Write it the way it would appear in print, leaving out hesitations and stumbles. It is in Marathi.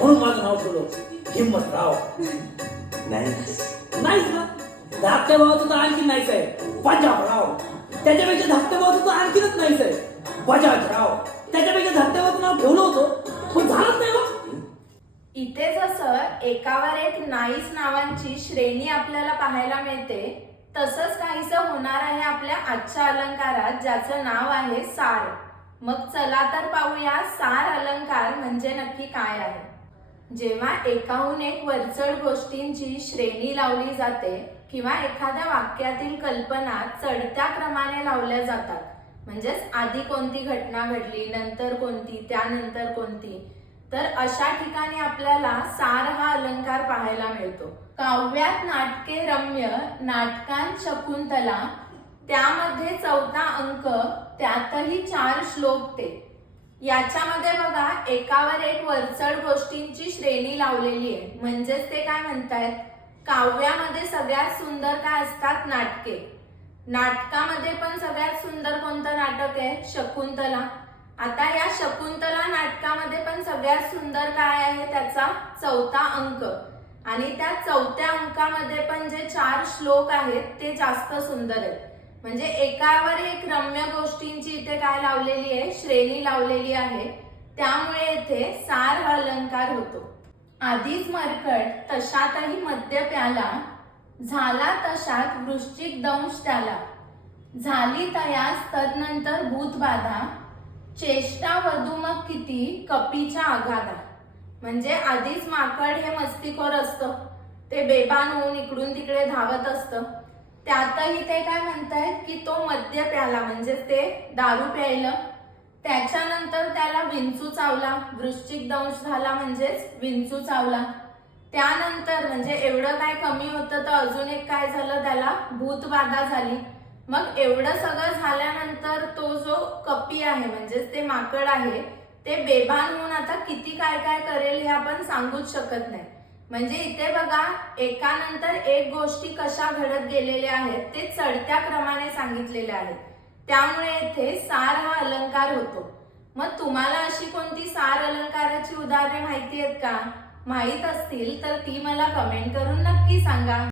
म्हणून माझं नाव ठेवलं हिम्मतराव. नाईस. नाहीच ना, धाकट्या भावाचं तर आणखी नाहीच आहे पंजाबराव. त्याच्यापेक्षा धाकट्या भावाचं तर आणखीनच नाहीच आहे बजाजराव. त्याच्यापेक्षा धाकट्या भावाचं नाव ठेवलं होतं पण झालंच नाही बा. इथे जसं एकावर एक नाईस नावांची श्रेणी आपल्याला पाहायला मिळते, तसंच काहीसं होणार आहे आपल्या आजच्या अलंकारात, ज्याचं नाव आहे सार. मग चला तर पाहूया सार अलंकार म्हणजे नक्की काय आहे. जेव्हा एकाहून एक वरचढ गोष्टींची श्रेणी लावली जाते किंवा एखाद्या वाक्यातील कल्पना चढत्या क्रमाने लावल्या जातात, म्हणजेच आधी कोणती घटना घडली, नंतर कोणती, त्यानंतर कोणती, तर अशा ठिकाणी आपल्याला सार हा अलंकार पाहायला मिळतो. काव्यात नाटके रम्य, नाटकांत शकुंतला, त्यामध्ये 4था अंक, त्यातही 4 श्लोक ते. याच्यामध्ये बघा एकावर एक वरचढ गोष्टींची श्रेणी लावलेली आहे. म्हणजेच ते काय म्हणतायत, काव्यामध्ये सगळ्यात सुंदर काय असतात, नाटके. नाटकामध्ये पण सगळ्यात सुंदर कोणतं नाटक आहे, शकुंतला. आता या शकुंतला नाटकामध्ये पण सगळ्यात सुंदर काय आहे, त्याचा 4था अंक. आणि त्या 4थ्या अंकामध्ये पण जे 4 श्लोक आहेत ते जास्त सुंदर आहेत. म्हणजे एकावर एक रम्य गोष्टींची इथे काय लावलेली आहे, श्रेणी लावलेली आहे. त्यामुळे इथे सार हा अलंकार होतो. आधीच मरकट तशातही मद्य प्याला, झाला तशात वृश्चिक दंश त्याला, झाली तयास तदनंतर भूतबाधा, चेष्टा वधू मग किती कपीच्या आघाता. म्हणजे आधीच माकड हे मस्तीखोर असतं, ते बेभान होऊन इकडून तिकडे धावत असतं. त्यातही ते काय म्हणतायत की तो मद्य प्याला, म्हणजे ते दारू प्यायलं, त्याच्यानंतर त्याला विंचू चावला, वृश्चिक दंश झाला म्हणजेच विंचू चावला. त्यानंतर म्हणजे एवढं काय कमी होतं तर अजून एक काय झालं, त्याला भूतबाधा झाली. मग एवढं सगळं झाल्यानंतर तो जो कपी आहे म्हणजेच ते माकड आहे ते बेभान होऊन आता किती काय काय करेल हे आपण सांगूच शकत नाही. म्हणजे इथे बघा एकानंतर एक गोष्टी कशा घडत गेलेल्या आहेत ते चढत्या क्रमाने सांगितलेल्या आहेत. त्यामुळे इथे सार हा अलंकार होतो. मग तुम्हाला अशी कोणती सार अलंकाराची उदाहरणे माहिती आहेत का? माहित असतील तर ती मला कमेंट करून नक्की सांगा.